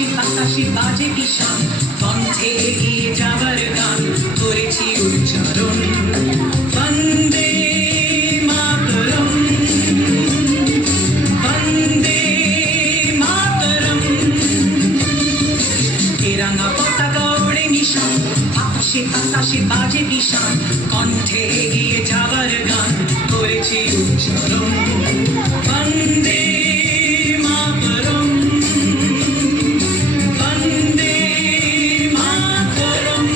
আকাশে বাতাসে বাজে বিষণ, কণ্ঠে এগিয়ে যাবার গান করেছি উচ্চারণ। বন্দে মাতরম, বন্দে মাতরম। এ রাঙা পতাকা ওড়ে নিশান, আকাশে বাতাসে বাজে বিষণ, কণ্ঠে এগিয়ে যাবার গান করেছি উচ্চারণ। বন্দে মাতরম, বন্দে মাতরম।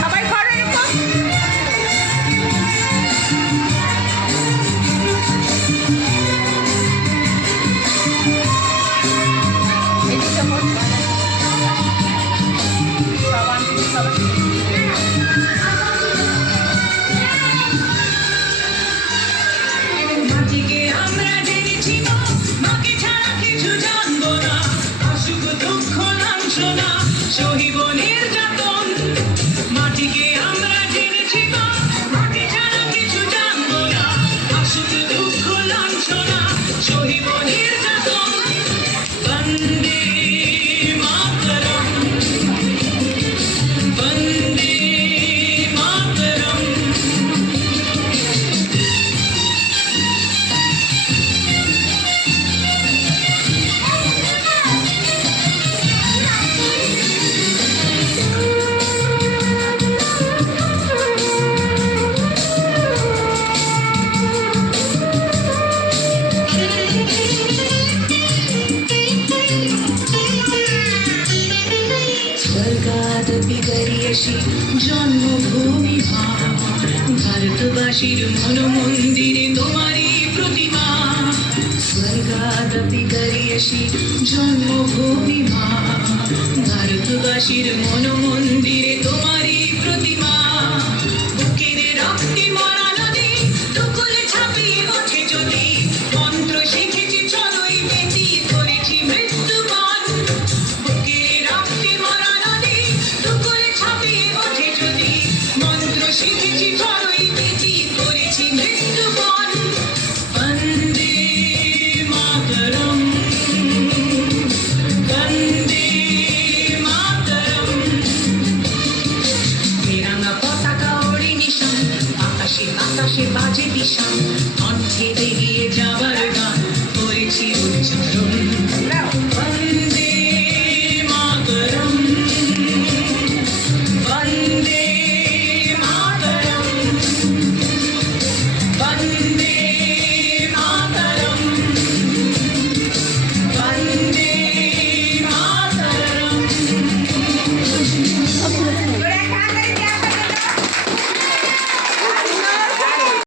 সবাই করো এরকম। এদিকটা মোট মাটিকে আমরা জেনেছি মা, মাকে ছাড়া কিছু জানবো না। অসুখ দুঃখ লাঞ্ছনা সহিব নির্যাতন। মাটিকে আমরা জেনেছি মা, মাকে ছাড়া কিছু জানবো না। অসুখ দুঃখ লাঞ্ছনা সহিব নির্যাতন। বন্দে মাতরম, বন্দে মাতরম। স্বর্গাদপি গরিয়সী জন্মভূমি মা, ভারতবাসীর মন মন্দিরে তোমারই প্রতিমা। স্বর্গাদপি গরিয়সী জন্মভূমি মা, ভারতবাসীর মন মন্দিরে তোমারই প্রতিমা। বুকের রক্তে মরা নদী টুকুলে ছাপিয়ে ওঠে যদি, মন্ত্র শিখেছি চলোই বেটি করেছি মৃত্যুবরণ। বুকের রক্তে মরা নদী টুকুলে ছাপিয়ে ওঠে যদি, মন্ত্র শিখেছি চলোই বেটি করেছি মৃত্যুবরণ। বন্দে মাতরম, বন্দে মাতরম। এ রাঙা পতাকা ওড়ে নিশান, আকাশে বাতাসে বাজে বিষণ, কণ্ঠে এগিয়ে যাবার